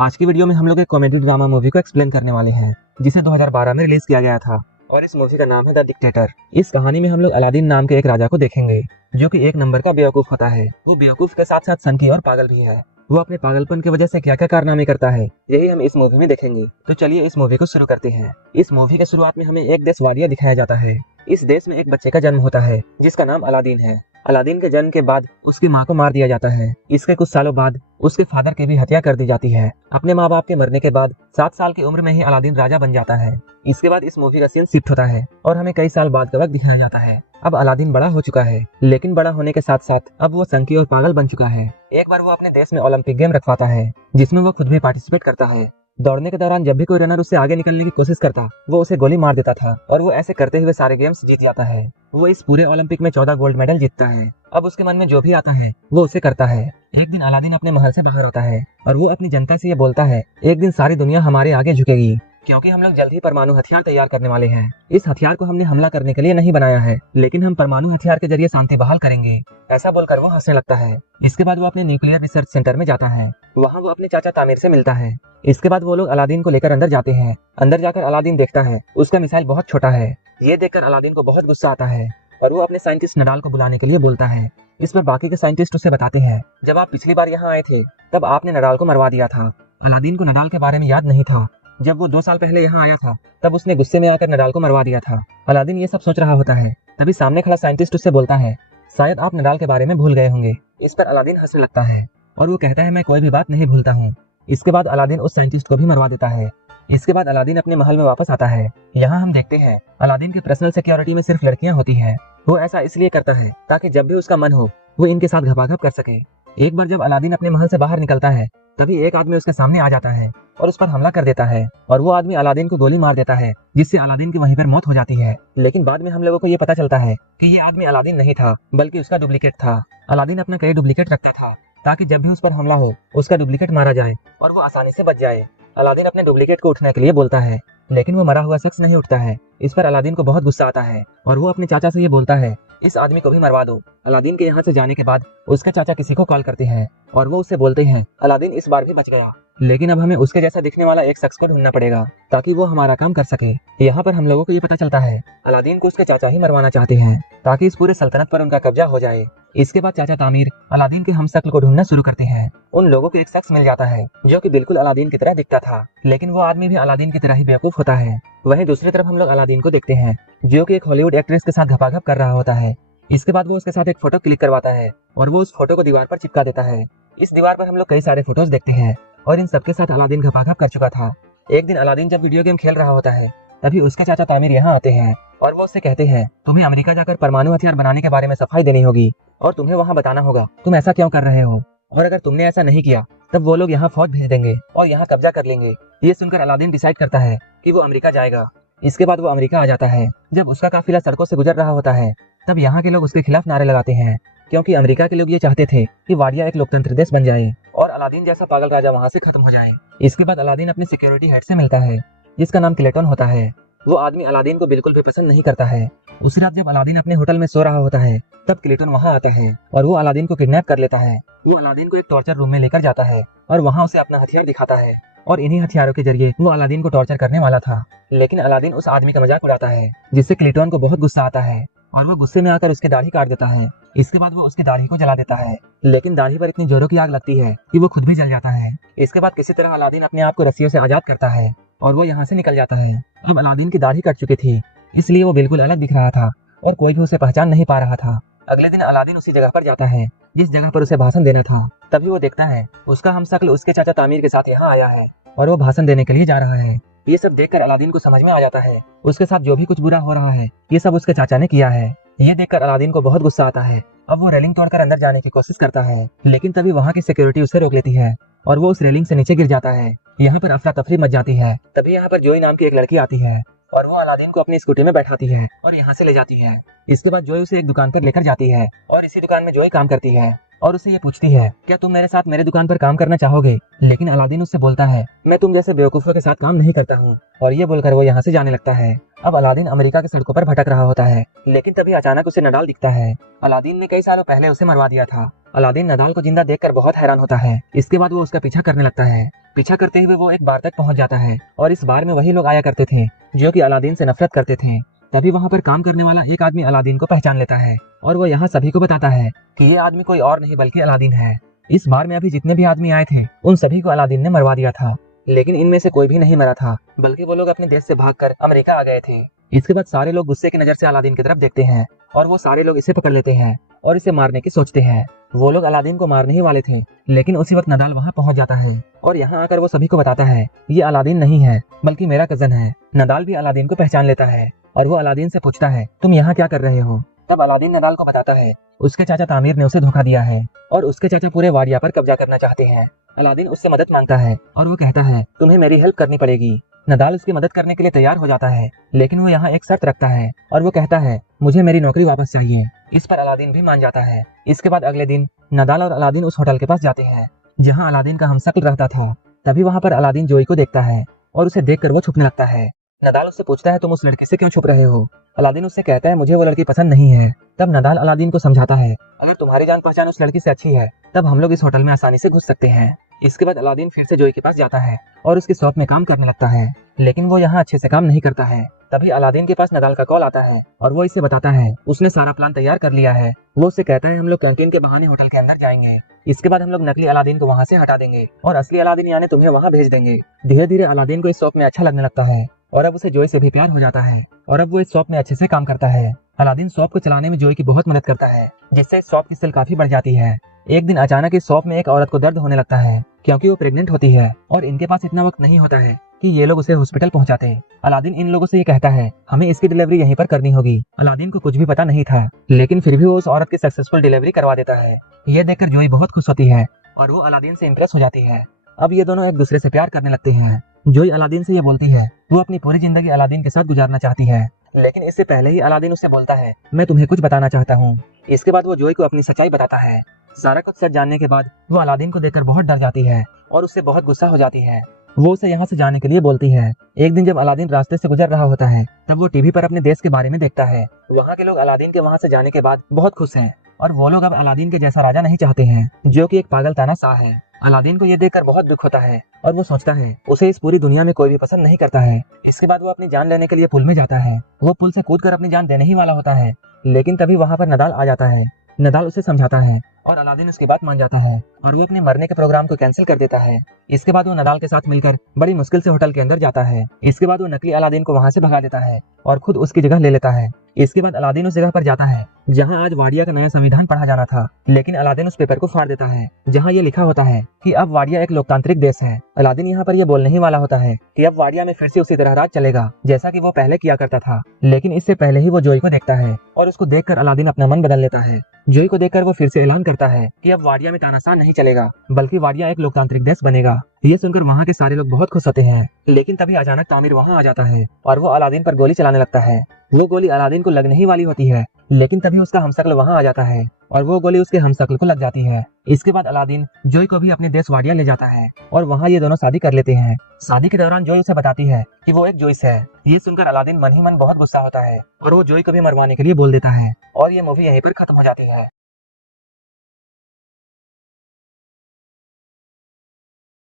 आज की वीडियो में हम लोग एक कॉमेडी ड्रामा मूवी को एक्सप्लेन करने वाले हैं जिसे 2012 में रिलीज किया गया था और इस मूवी का नाम है द डिक्टेटर। इस कहानी में हम लोग अलादीन नाम के एक राजा को देखेंगे जो कि एक नंबर का बेवकूफ होता है। वो बेवकूफ के साथ साथ सनकी और पागल भी है। वो अपने पागलपन की वजह से क्या क्या कारनामे करता है यही हम इस मूवी में देखेंगे। तो चलिए इस मूवी को शुरू करते हैं। इस मूवी के शुरुआत में हमें एक देश वाडिया दिखाया जाता है। इस देश में एक बच्चे का जन्म होता है जिसका नाम अलादीन है। अलादीन के जन्म के बाद उसकी माँ को मार दिया जाता है। इसके कुछ सालों बाद उसके फादर की भी हत्या कर दी जाती है। अपने माँ बाप के मरने के बाद 7 साल की उम्र में ही अलादीन राजा बन जाता है। इसके बाद इस मूवी का सीन शिफ्ट होता है और हमें कई साल बाद का वक्त दिखाया जाता है। अब अलादीन बड़ा हो चुका है, लेकिन बड़ा होने के साथ साथ अब वो संकी और पागल बन चुका है। एक बार वो अपने देश में ओलंपिक गेम रखवाता है जिसमें वो खुद भी पार्टिसिपेट करता है। दौड़ने के दौरान जब भी कोई रनर उससे आगे निकलने की कोशिश करता वो उसे गोली मार देता था और वो ऐसे करते हुए सारे गेम्स जीत जाता है। वो इस पूरे ओलंपिक में 14 गोल्ड मेडल जीतता है। अब उसके मन में जो भी आता है वो उसे करता है। एक दिन अलादीन अपने महल से बाहर होता है और वो अपनी जनता से ये बोलता है, एक दिन सारी दुनिया हमारे आगे झुकेगी क्योंकि हम लोग जल्द ही परमाणु हथियार तैयार करने वाले हैं। इस हथियार को हमने हमला करने के लिए नहीं बनाया है, लेकिन हम परमाणु हथियार के जरिए शांति बहाल करेंगे। ऐसा बोलकर वो हंसने लगता है। इसके बाद वो अपने न्यूक्लियर रिसर्च सेंटर में जाता है। वहाँ वो अपने चाचा तामिर से मिलता है। इसके बाद वो लोग अलादीन को लेकर अंदर जाते हैं। अंदर जाकर अलादीन देखता है उसका मिसाइल बहुत छोटा है। ये देखकर अलादीन को बहुत गुस्सा आता है और वो अपने साइंटिस्ट नडाल को बुलाने के लिए बोलता है। इस पर बाकी के साइंटिस्ट उसे बताते हैं, जब आप पिछली बार यहाँ आए थे तब आपने नडाल को मरवा दिया था। अलादीन को नडाल के बारे में याद नहीं था। जब वो 2 साल पहले यहाँ आया था तब उसने गुस्से में आकर नडाल को मरवा दिया था। अलादीन ये सब सोच रहा होता है, तभी सामने खड़ा साइंटिस्ट उससे बोलता है, शायद आप नडाल के बारे में भूल गए होंगे। इस पर अलादीन हंसने लगता है और वो कहता है, मैं कोई भी बात नहीं भूलता हूँ। इसके बाद अलादीन उस साइंटिस्ट को भी मरवा देता है। इसके बाद अलादीन अपने महल में वापस आता है। यहाँ हम देखते हैं अलादीन की पर्सनल सिक्योरिटी में सिर्फ लड़कियां होती हैं। वो ऐसा इसलिए करता है ताकि जब भी उसका मन हो वो इनके साथ घपाघप कर सके। एक बार जब अलादीन अपने महल से बाहर निकलता है तभी एक आदमी उसके सामने आ जाता है और उस पर हमला कर देता है और वो आदमी अलादीन को गोली मार देता है, जिससे अलादीन की वहीं पर मौत हो जाती है। लेकिन बाद में हम लोगों को ये पता चलता है कि ये आदमी अलादीन नहीं था बल्कि उसका डुप्लीकेट था। अलादीन अपना कई डुप्लीकेट रखता था ताकि जब भी उस पर हमला हो उसका डुप्लीकेट मारा जाए और वो आसानी से बच जाए। अलादीन अपने डुप्लीकेट को उठने के लिए बोलता है, लेकिन वो मरा हुआ शख्स नहीं उठता है। इस पर अलादीन को बहुत गुस्सा आता है और वो अपने चाचा से ये बोलता है, इस आदमी को भी मरवा दो। अलादीन के यहाँ से जाने के बाद उसका चाचा किसी को कॉल करते हैं और वो उससे बोलते हैं, अलादीन इस बार भी बच गया, लेकिन अब हमें उसके जैसा दिखने वाला एक शख्स को ढूंढना पड़ेगा ताकि वो हमारा काम कर सके। यहाँ पर हम लोगों को ये पता चलता है अलादीन को उसके चाचा ही मरवाना चाहते हैं ताकि इस पूरे सल्तनत पर उनका कब्जा हो जाए। इसके बाद चाचा तामिर अलादीन के हमशक्ल को ढूंढना शुरू करते हैं। उन लोगों को एक शख्स मिल जाता है जो कि बिल्कुल अलादीन की तरह दिखता था, लेकिन वो आदमी भी अलादीन की तरह ही बेवकूफ होता है। वहीं दूसरी तरफ हम लोग अलादीन को देखते हैं जो कि एक हॉलीवुड एक्ट्रेस के साथ घपाघप कर रहा होता है। इसके बाद वो उसके साथ एक फोटो क्लिक करवाता है और वो उस फोटो को दीवार पर चिपका देता है। इस दीवार पर हम लोग कई सारे फोटोज देखते हैं और इन सबके साथ अलादीन घपाघप कर चुका था। एक दिन अलादीन जब वीडियो गेम खेल रहा होता है तभी उसके चाचा तामिर यहाँ आते हैं और वो उससे कहते हैं, तुम्हें अमेरिका जाकर परमाणु हथियार बनाने के बारे में सफाई देनी होगी और तुम्हें वहाँ बताना होगा तुम ऐसा क्यों कर रहे हो, और अगर तुमने ऐसा नहीं किया तब वो लोग यहाँ फौज भेज देंगे और यहाँ कब्जा कर लेंगे। ये सुनकर अलादीन डिसाइड करता है कि वो अमेरिका जाएगा। इसके बाद वो अमेरिका आ जाता है। जब उसका काफिला सड़कों से गुजर रहा होता है तब यहाँ के लोग उसके खिलाफ नारे लगाते हैं क्योंकि अमेरिका के लोग ये चाहते थे कि वाडिया एक लोकतंत्र देश बन जाए और अलादीन जैसा पागल राजा वहाँ से खत्म हो जाए। इसके बाद अलादीन अपने सिक्योरिटी हेड से मिलता है जिसका नाम क्लेटन होता है। वो आदमी अलादीन को बिल्कुल भी पसंद नहीं करता है। उसी रात जब अलादीन अपने होटल में सो रहा होता है तब क्लेटन वहाँ आता है और वो अलादीन को किडनैप कर लेता है। वो अलादीन को एक टॉर्चर रूम में लेकर जाता है और वहाँ उसे अपना हथियार दिखाता है और इन्हीं हथियारों के जरिए वो अलादीन को टॉर्चर करने वाला था। लेकिन अलादीन उस आदमी का मजाक उड़ाता है जिससे क्लेटन को बहुत गुस्सा आता है और वो गुस्से में आकर उसकी दाढ़ी काट देता है। इसके बाद वो उसकी दाढ़ी को जला देता है, लेकिन दाढ़ी पर इतनी जोरों की आग लगती है कि वो खुद भी जल जाता है। इसके बाद किसी तरह अलादीन अपने आप को रस्सियों से आजाद करता है और वो यहाँ से निकल जाता है। अब अलादीन की दाढ़ी कट चुकी थी इसलिए वो बिल्कुल अलग दिख रहा था और कोई भी उसे पहचान नहीं पा रहा था। अगले दिन अलादीन उसी जगह पर जाता है जिस जगह पर उसे भाषण देना था। तभी वो देखता है उसका हमशक्ल उसके चाचा तामिर के साथ यहाँ आया है और वो भाषण देने के लिए जा रहा है। ये सब देखकर अलादीन को समझ में आ जाता है उसके साथ जो भी कुछ बुरा हो रहा है ये सब उसके चाचा ने किया है। ये देखकर अलादीन को बहुत गुस्सा आता है। अब वो रेलिंग तोड़कर अंदर जाने की कोशिश करता है, लेकिन तभी वहाँ की सिक्योरिटी उसे रोक लेती है और वो उस रेलिंग से नीचे गिर जाता है। यहाँ पर अफरा तफरी मच जाती है। तभी यहाँ पर जोई नाम की एक लड़की आती है और वो अलादीन को अपनी स्कूटी में बैठाती है और यहाँ से ले जाती है। इसके बाद जोई उसे एक दुकान पर लेकर जाती है और इसी दुकान में जोई काम करती है और उससे ये पूछती है, क्या तुम मेरे साथ मेरे दुकान पर काम करना चाहोगे। लेकिन अलादीन उससे बोलता है, मैं तुम जैसे बेवकूफों के साथ काम नहीं करता हूँ, और ये बोलकर वो यहाँ से जाने लगता है। अब अलादीन अमेरिका की सड़कों पर भटक रहा होता है, लेकिन तभी अचानक उसे नडाल दिखता है। अलादीन ने कई सालों पहले उसे मरवा दिया था अलादीन नदाल को जिंदा देखकर बहुत हैरान होता है। इसके बाद वो उसका पीछा करने लगता है। पीछा करते हुए वो एक बार तक पहुंच जाता है और इस बार में वही लोग आया करते थे जो कि अलादीन से नफरत करते थे। तभी वहाँ पर काम करने वाला एक आदमी अलादीन को पहचान लेता है और वो यहाँ सभी को बताता है कि ये आदमी कोई और नहीं बल्कि अलादीन है। इस बार में अभी जितने भी आदमी आए थे उन सभी को अलादीन ने मरवा दिया था, लेकिन इनमें से कोई भी नहीं मरा था, बल्कि वो लोग अपने देश से भागकर अमेरिका आ गए थे। इसके बाद सारे लोग गुस्से की नजर से अलादीन की तरफ देखते हैं और वो सारे लोग इसे पकड़ लेते हैं और इसे मारने की सोचते हैं। वो लोग अलादीन को मारने ही वाले थे, लेकिन उसी वक्त नदाल वहाँ पहुँच जाता है और यहाँ आकर वो सभी को बताता है ये अलादीन नहीं है बल्कि मेरा कजन है। नदाल भी अलादीन को पहचान लेता है और वो अलादीन से पूछता है तुम यहाँ क्या कर रहे हो। तब अलादीन नदाल को बताता है उसके चाचा तामीर ने उसे धोखा दिया है और उसके चाचा पूरे वाडिया पर कब्जा करना चाहते हैं। अलादीन उससे मदद मांगता है और वो कहता है तुम्हें मेरी हेल्प करनी पड़ेगी। नदाल उसकी मदद करने के लिए तैयार हो जाता है, लेकिन वो यहाँ एक शर्त रखता है और वो कहता है मुझे मेरी नौकरी वापस चाहिए। इस पर अलादीन भी मान जाता है। इसके बाद अगले दिन नदाल और अलादीन उस होटल के पास जाते हैं जहाँ अलादीन का हमशक्ल रहता था। तभी वहाँ पर अलादीन जोई को देखता है और उसे देखकर वो छुपने लगता है। नदाल उससे पूछता है तुम उस लड़की से क्यों छुप रहे हो। अलादीन उससे कहता है मुझे वो लड़की पसंद नहीं है। तब नदाल अलादीन को समझाता है अगर तुम्हारी जान पहचान उस लड़की से अच्छी है तब हम लोग इस होटल में आसानी से घुस सकते हैं। इसके बाद अलादीन फिर से जोई के पास जाता है और उसकी शॉप में काम करने लगता है, लेकिन वो यहाँ अच्छे से काम नहीं करता है। तभी अलादीन के पास नदाल का कॉल आता है और वो इसे बताता है उसने सारा प्लान तैयार कर लिया है। वो उससे कहता है हम लोग कैंटीन के बहाने होटल के अंदर जाएंगे। इसके बाद हम लोग नकली अलादीन को वहाँ से हटा देंगे और असली अलादीन यानी तुम्हें वहाँ भेज देंगे। धीरे धीरे अलादीन को इस शॉप में अच्छा लगने लगता है और अब उसे जोई से भी प्यार हो जाता है और अब वो इस शॉप में अच्छे से काम करता है। अलादीन शॉप को चलाने में जोई की बहुत मदद करता है, जिससे इस शॉप की सेल काफी बढ़ जाती है। एक दिन अचानक इस शॉप में एक औरत को दर्द होने लगता है क्योंकि वो प्रेग्नेंट होती है और इनके पास इतना वक्त नहीं होता है कि ये लोग उसे हॉस्पिटल पहुंचाते। अलादीन इन लोगों से ये कहता है हमें इसकी डिलीवरी यहीं पर करनी होगी। अलादीन को कुछ भी पता नहीं था, लेकिन फिर भी वो उस औरत की सक्सेसफुल डिलीवरी करवा देता है। ये देखकर जोई बहुत खुश होती है और वो अलादीन से इम्प्रेस हो जाती है। अब ये दोनों एक दूसरे से प्यार करने लगते हैं। जोई अलादीन से ये बोलती है वो अपनी पूरी जिंदगी अलादीन के साथ गुजारना चाहती है, लेकिन इससे पहले ही अलादीन उससे बोलता है मैं तुम्हें कुछ बताना चाहता हूँ। इसके बाद वो जोई को अपनी सच्चाई बताता है। सारा कुछ सच जानने के बाद वो अलादीन को देखकर बहुत डर जाती है और उससे बहुत गुस्सा हो जाती है। वो उसे यहाँ से जाने के लिए बोलती है। एक दिन जब अलादीन रास्ते से गुजर रहा होता है तब वो टीवी पर अपने देश के बारे में देखता है। वहाँ के लोग अलादीन के वहाँ से जाने के बाद बहुत खुश हैं और वो लोग अब अलादीन के जैसा राजा नहीं चाहते हैं जो कि एक पागल तानाशाह है। अलादीन को ये देखकर बहुत दुख होता है और वो सोचता है उसे इस पूरी दुनिया में कोई भी पसंद नहीं करता है। इसके बाद वो अपनी जान लेने के लिए पुल में जाता है। वो पुल से कूदकर अपनी जान देने ही वाला होता है, लेकिन तभी वहाँ पर नदाल आ जाता है। नदाल उसे समझाता है और अलादीन उसकी बात मान जाता है और वो अपने मरने के प्रोग्राम को कैंसिल कर देता है। इसके बाद वो नदाल के साथ मिलकर बड़ी मुश्किल से होटल के अंदर जाता है। इसके बाद वो नकली अलादीन को वहाँ से भगा देता है और खुद उसकी जगह ले लेता है। इसके बाद अलादीन उस जगह पर जाता है जहाँ आज वाडिया का नया संविधान पढ़ा जाना था, लेकिन अलादीन उस पेपर को फाड़ देता है जहाँ ये लिखा होता है कि अब वाडिया एक लोकतांत्रिक देश है। अलादीन यहाँ पर ये बोलने ही वाला होता है कि अब वाडिया में फिर से उसी तरह राज चलेगा जैसा कि वो पहले किया करता था, लेकिन इससे पहले ही वो जोई को देखता है और उसको देखकर अलादीन अपना मन बदल लेता है। जोई को देखकर वो फिर से ऐलान करता है कि अब वाडिया में तानाशाह नहीं चलेगा बल्कि वाडिया एक लोकतांत्रिक देश बनेगा। ये सुनकर वहाँ के सारे लोग बहुत खुश होते हैं, लेकिन तभी अचानक तामिर वहाँ आ जाता है और वो अलादीन पर गोली चलाने लगता है। वो गोली अलादीन को लगने ही वाली होती है, लेकिन तभी उसका हमशक्ल वहाँ आ जाता है और वो गोली उसके हमशक्ल को लग जाती है। इसके बाद अलादीन जोई को भी अपने देश वाडिया ले जाता है और वहाँ ये दोनों शादी कर लेते हैं। शादी के दौरान जोई उसे बताती है कि वो एक जोइस है। ये सुनकर अलादीन मन ही मन बहुत गुस्सा होता है और वो जोई को भी मरवाने के लिए बोल देता है और ये मूवी यहीं पर खत्म हो जाती है।